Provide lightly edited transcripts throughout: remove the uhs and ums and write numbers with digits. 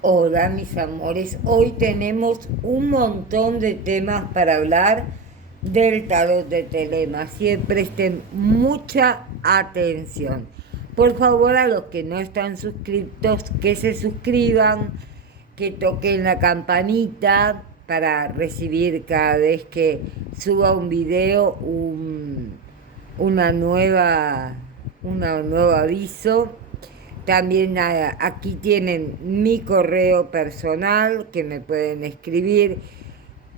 Hola, mis amores. Hoy tenemos un montón de temas para hablar del tarot de Telema. Así que presten mucha atención. Por favor, a los que no están suscritos, que se suscriban, que toquen la campanita para recibir cada vez que suba un video una nueva, un nuevo aviso. También aquí tienen mi correo personal que me pueden escribir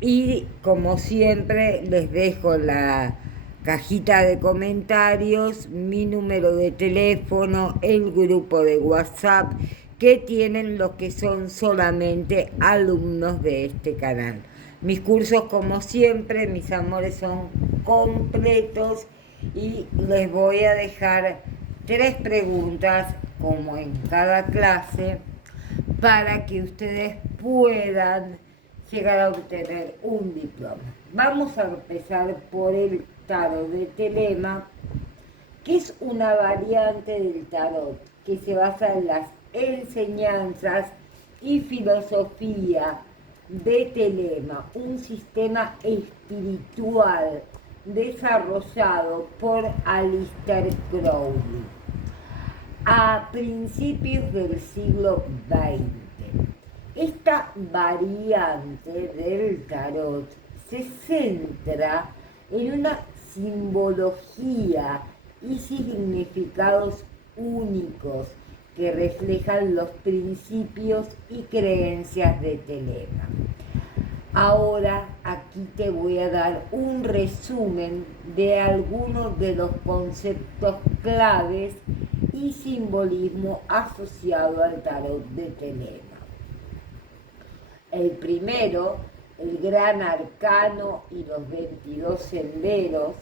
y como siempre les dejo la cajita de comentarios, mi número de teléfono, el grupo de WhatsApp que tienen los que son solamente alumnos de este canal. Mis cursos como siempre, mis amores, son completos y les voy a dejar 3 preguntas como en cada clase para que ustedes puedan llegar a obtener un diploma. Vamos a empezar por el tarot de Telema, que es una variante del tarot que se basa en las enseñanzas y filosofía de Telema, un sistema espiritual desarrollado por Aleister Crowley a principios del siglo XX. Esta variante del tarot se centra en una simbología y significados únicos que reflejan los principios y creencias de Telema. Ahora aquí te voy a dar un resumen de algunos de los conceptos claves y simbolismo asociado al tarot de Telema. El primero, el gran arcano y los 22 senderos.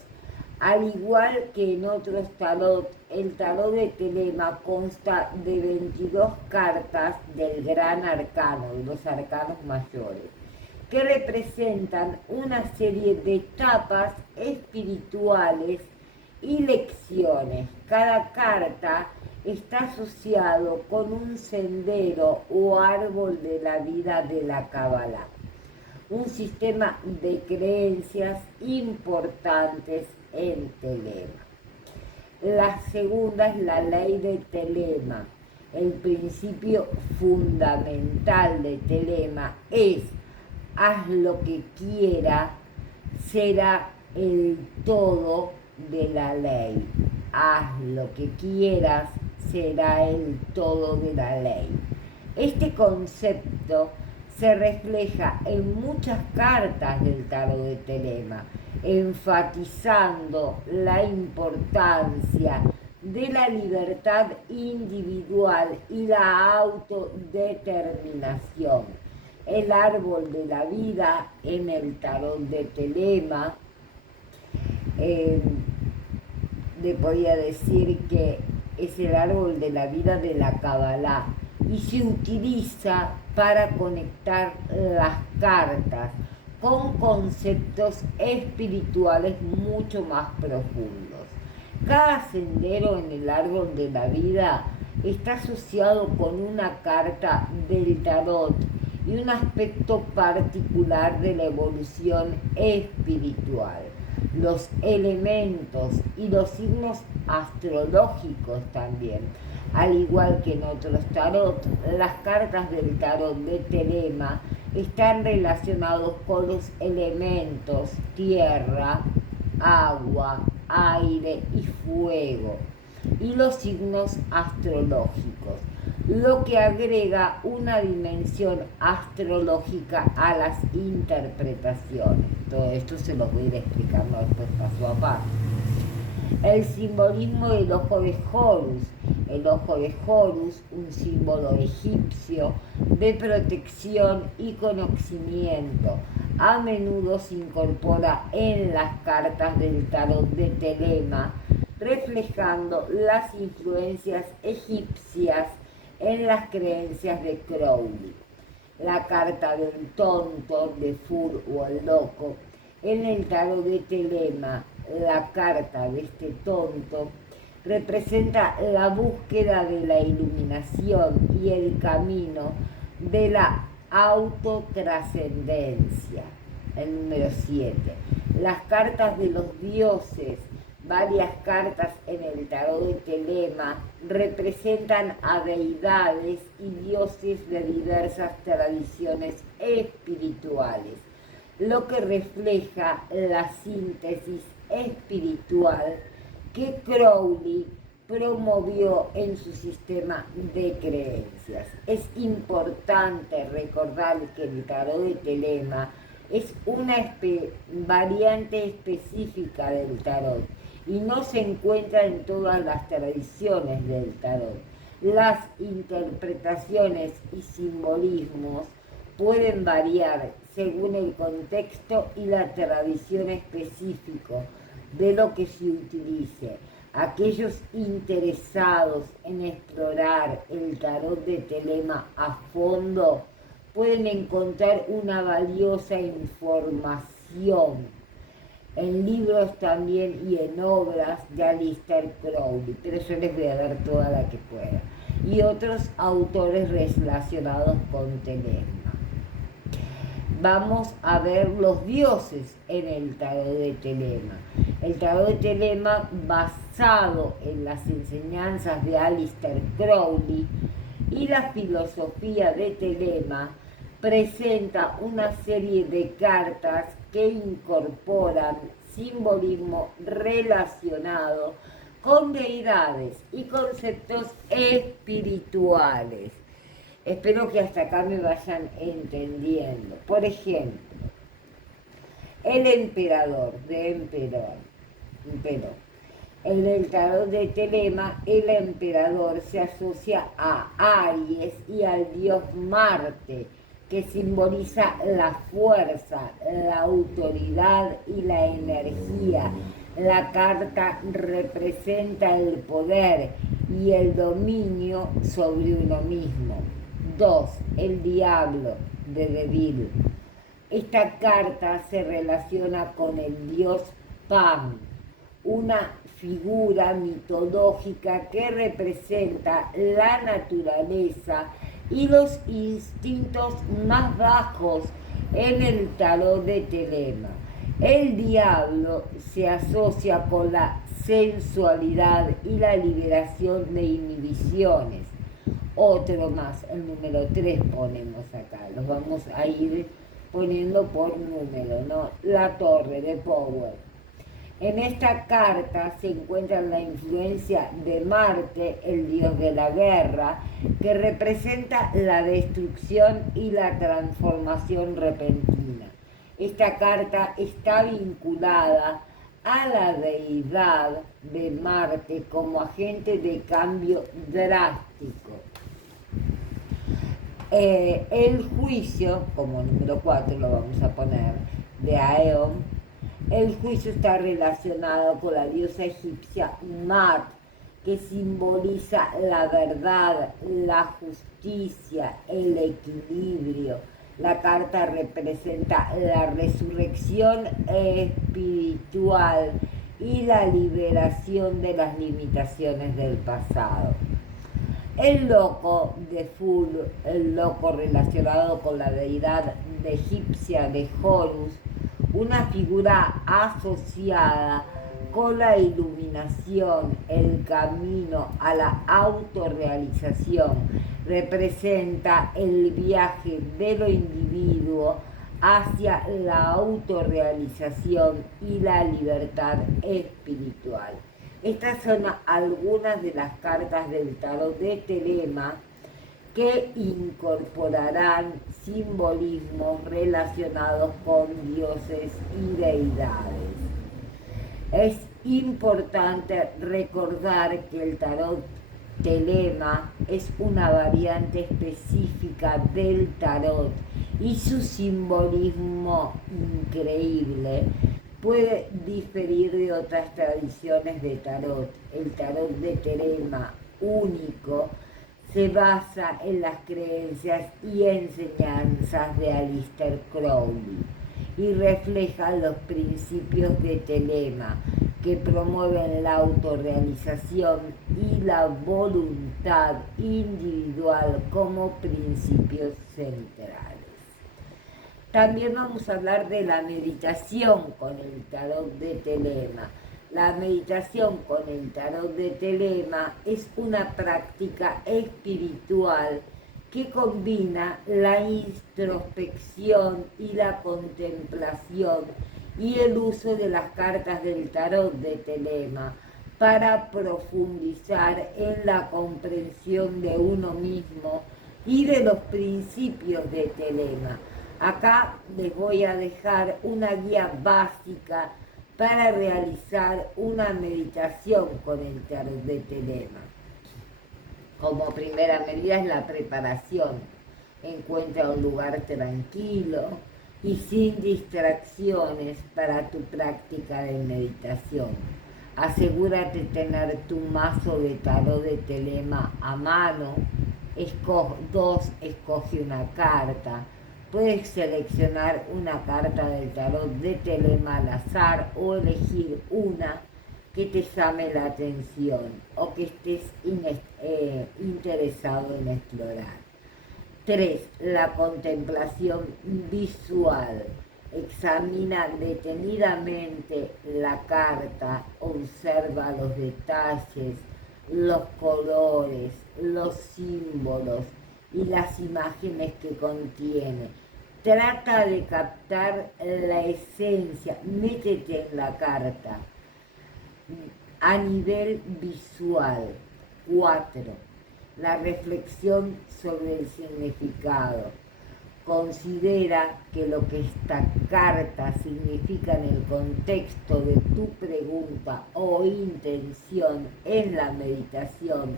Al igual que en otros tarot, el tarot de Telema consta de 22 cartas del gran arcano, de los arcanos mayores, que representan una serie de etapas espirituales y lecciones. Cada carta está asociado con un sendero o árbol de la vida de la Kabbalah, un sistema de creencias importantes en Telema. La segunda es la ley de Telema. El principio fundamental de Telema es: haz lo que quiera, será el todo de la ley. Haz lo que quieras, será el todo de la ley. Este concepto se refleja en muchas cartas del tarot de Telema, enfatizando la importancia de la libertad individual y la autodeterminación. El árbol de la vida en el tarot de Telema, le podría decir que es el árbol de la vida de la Kabbalah y se utiliza para conectar las cartas con conceptos espirituales mucho más profundos. Cada sendero en el árbol de la vida está asociado con una carta del tarot y un aspecto particular de la evolución espiritual. Los elementos y los signos astrológicos también. Al igual que en otros tarot, las cartas del tarot de Telema están relacionados con los elementos tierra, agua, aire y fuego y los signos astrológicos, lo que agrega una dimensión astrológica a las interpretaciones. Todo esto se los voy a ir explicando después paso a paso. El simbolismo del ojo de Horus. El ojo de Horus, un símbolo egipcio de protección y conocimiento, a menudo se incorpora en las cartas del tarot de Telema, reflejando las influencias egipcias en las creencias de Crowley. La carta del tonto, de Fur o el loco, en el tarot de Telema, la carta de este tonto representa la búsqueda de la iluminación y el camino de la autotrascendencia. El número 7. Las cartas de los dioses. Varias cartas en el tarot de Telema representan a deidades y dioses de diversas tradiciones espirituales, lo que refleja la síntesis espiritual que Crowley promovió en su sistema de creencias. Es importante recordar que el tarot de Telema es una variante específica del tarot y no se encuentra en todas las tradiciones del tarot. Las interpretaciones y simbolismos pueden variar según el contexto y la tradición específica de lo que se utilice. Aquellos interesados en explorar el tarot de Telema a fondo pueden encontrar una valiosa información en libros también y en obras de Aleister Crowley, pero yo les voy a dar toda la que pueda, y otros autores relacionados con Telema. Vamos a ver los dioses en el tarot de Telema. El tarot de Telema, basado en las enseñanzas de Aleister Crowley y la filosofía de Telema, presenta una serie de cartas que incorporan simbolismo relacionado con deidades y conceptos espirituales. Espero que hasta acá me vayan entendiendo. Por ejemplo, el emperador de Emperor. En el tarot de Telema, el emperador se asocia a Aries y al dios Marte, que simboliza la fuerza, la autoridad y la energía. La carta representa el poder y el dominio sobre uno mismo. 2. El diablo de Devil. Esta carta se relaciona con el dios Pan, una figura mitológica que representa la naturaleza y los instintos más bajos en el tarot de Telema. El diablo se asocia con la sensualidad y la liberación de inhibiciones. Otro más, el número 3 ponemos acá, los vamos a ir poniendo por número, ¿no? La torre de Power. En esta carta se encuentra la influencia de Marte, el dios de la guerra, que representa la destrucción y la transformación repentina. Esta carta está vinculada a la deidad de Marte como agente de cambio drástico. El juicio, como número 4 lo vamos a poner, de Aeon. El juicio está relacionado con la diosa egipcia Mat, que simboliza la verdad, la justicia, el equilibrio. La carta representa la resurrección espiritual y la liberación de las limitaciones del pasado. El loco de Ful, el loco relacionado con la deidad egipcia de Horus, una figura asociada con la iluminación, el camino a la autorrealización, representa el viaje de lo individuo hacia la autorrealización y la libertad espiritual. Estas son algunas de las cartas del tarot de Telema que incorporarán simbolismos relacionados con dioses y deidades. Es importante recordar que el tarot Telema es una variante específica del tarot y su simbolismo increíble puede diferir de otras tradiciones de tarot. El tarot de Telema, único, se basa en las creencias y enseñanzas de Aleister Crowley y refleja los principios de Telema, que promueven la autorrealización y la voluntad individual como principios centrales. También vamos a hablar de la meditación con el tarot de Telema. La meditación con el tarot de Telema es una práctica espiritual que combina la introspección y la contemplación y el uso de las cartas del tarot de Telema para profundizar en la comprensión de uno mismo y de los principios de Telema. Acá les voy a dejar una guía básica para realizar una meditación con el tarot de Telema. Como primera medida es la preparación. Encuentra un lugar tranquilo y sin distracciones para tu práctica de meditación. Asegúrate de tener tu mazo de tarot de Telema a mano. Escoge una carta. Puedes seleccionar una carta del tarot de Telema al azar o elegir una que te llame la atención o que estés interesado en explorar. 3. La contemplación visual. Examina detenidamente la carta, observa los detalles, los colores, los símbolos y las imágenes que contiene. Trata de captar la esencia, métete en la carta a nivel visual. 4. La reflexión sobre el significado. Considera que lo que esta carta significa en el contexto de tu pregunta o intención en la meditación.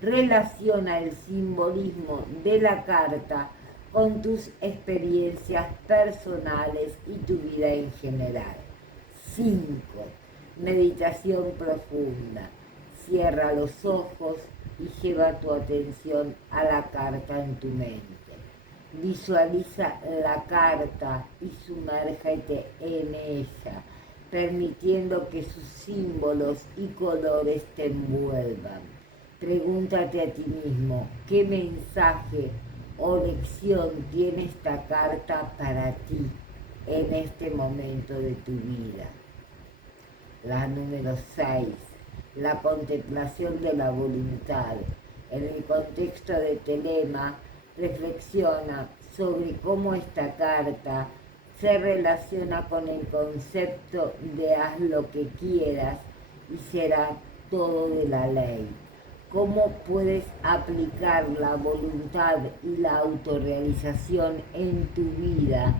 Relaciona el simbolismo de la carta con tus experiencias personales y tu vida en general. 5. Meditación profunda. Cierra los ojos y lleva tu atención a la carta en tu mente. Visualiza la carta y sumérgete en ella, permitiendo que sus símbolos y colores te envuelvan. Pregúntate a ti mismo, ¿qué mensaje o lección tiene esta carta para ti en este momento de tu vida? La número 6. La contemplación de la voluntad. En el contexto de Telema, reflexiona sobre cómo esta carta se relaciona con el concepto de haz lo que quieras y será todo de la ley. Cómo puedes aplicar la voluntad y la autorrealización en tu vida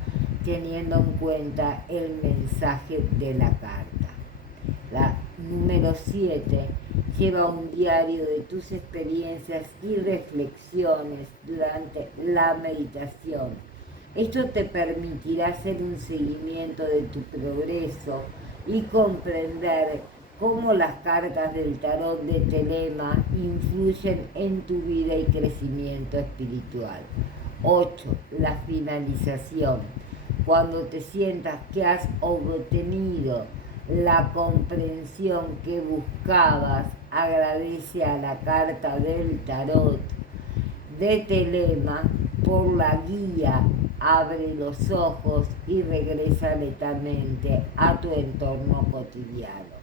teniendo en cuenta el mensaje de la carta. La número 7. Lleva un diario de tus experiencias y reflexiones durante la meditación. Esto te permitirá hacer un seguimiento de tu progreso y comprender cómo las cartas del tarot de Telema influyen en tu vida y crecimiento espiritual. 8. La finalización. Cuando te sientas que has obtenido la comprensión que buscabas, agradece a la carta del tarot de Telema por la guía, abre los ojos y regresa lentamente a tu entorno cotidiano.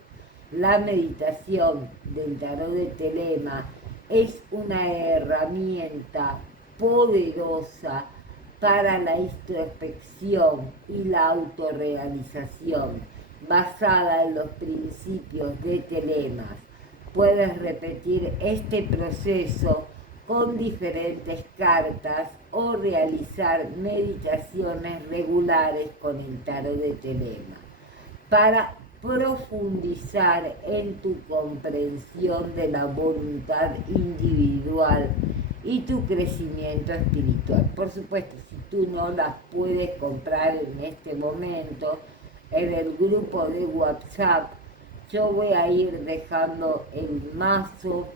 La meditación del tarot de Telema es una herramienta poderosa para la introspección y la autorrealización basada en los principios de Telema. Puedes repetir este proceso con diferentes cartas o realizar meditaciones regulares con el tarot de Telema para profundizar en tu comprensión de la voluntad individual y tu crecimiento espiritual. Por supuesto, si tú no las puedes comprar en este momento, en el grupo de WhatsApp yo voy a ir dejando el mazo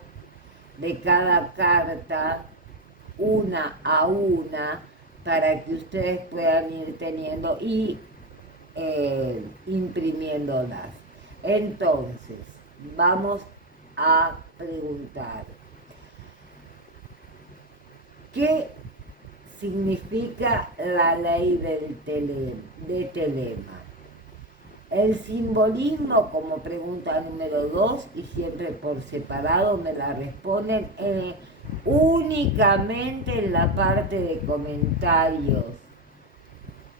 de cada carta una a una para que ustedes puedan ir teniendo y imprimiéndolas. Entonces, vamos a preguntar, ¿qué significa la ley de Telema? El simbolismo, como pregunta número 2, y siempre por separado me la responden únicamente en la parte de comentarios,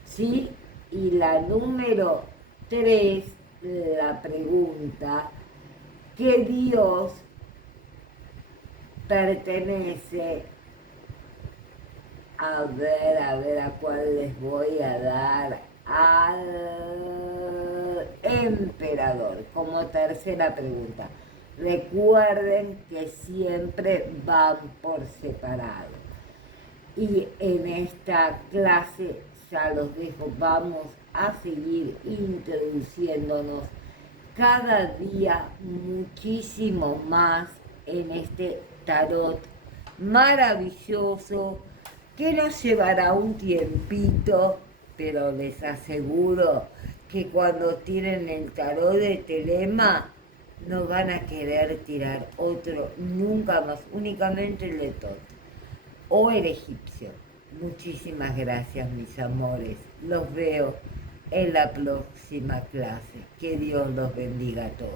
¿sí? Y la número 3, la pregunta, ¿qué Dios pertenece? A cuál les voy a dar, al emperador, como tercera pregunta. Recuerden que siempre van por separado. Y en esta clase, ya los dejo, vamos a seguir introduciéndonos cada día muchísimo más en este tarot maravilloso que nos llevará un tiempito, pero les aseguro que cuando tiren el tarot de Telema no van a querer tirar otro nunca más, únicamente el de Tot o el egipcio. Muchísimas gracias, mis amores. Los veo en la próxima clase. Que Dios los bendiga a todos.